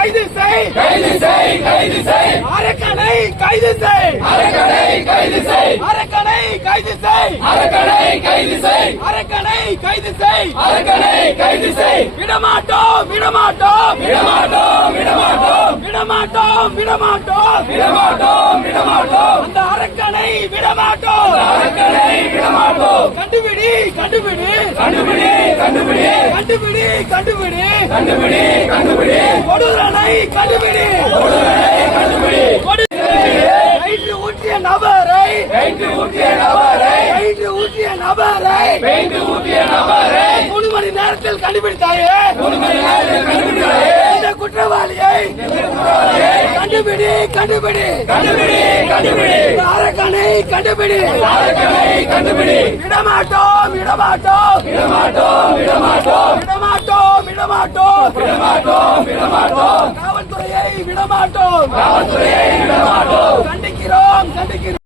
கைது செய் கைது செய் கைது செய் அரக்கனை கைது செய் அரக்கனை கைது செய் அரக்கனை கைது செய் அரக்கனை கைது செய் அரக்கனை கைது செய் அரக்கனை கைது செய் விடமாட்டோம் விடமாட்டோம் விடமாட்டோம் விடமாட்டோம் விடமாட்டோம் விடமாட்டோம் விடமாட்டோம் விடமாட்டோம் அந்த அரக்கனை விடமாட்டோம் அரக்கனை விடமாட்டோம் கண்டுபிடி கண்டுபிடி கண்டுபிடி கண்டுபிடி கண்டுபிடி கண்டுபிடி கண்டுபிடி கண்டுபிடி கொடுரனை கண்டுபிடி கொடுரனை கண்டுபிடி வயிற்று ஊற்றிய நபரை வயிற்று ஊற்றிய நபரை வயிற்று ஊற்றிய நபரை வயிற்று ஊற்றிய நபரை 3 மணி நேரத்தில் கண்டுபிடித்தாயே 3 மணி நேரத்தில் கண்டுபிடித்தாயே இந்த குற்றவாளியை கண்டுபிடி கண்டுபிடி கண்டுபிடி கண்டுபிடி அரக்கனை கண்டுபிடி அரக்கனை கண்டுபிடி விடமாட்டோம் விடமாட்டோம் விடமாட்டோம் விடமாட்டோம் விடமாட்டோம் விடமாட்டோம் விடமாட்டோம் விடமாட்டோம் காவல்துறையை விடமாட்டோம் காவல்துறையை விடமாட்டோம் கண்டிக்கிறோம் கண்டிக்கிறோம்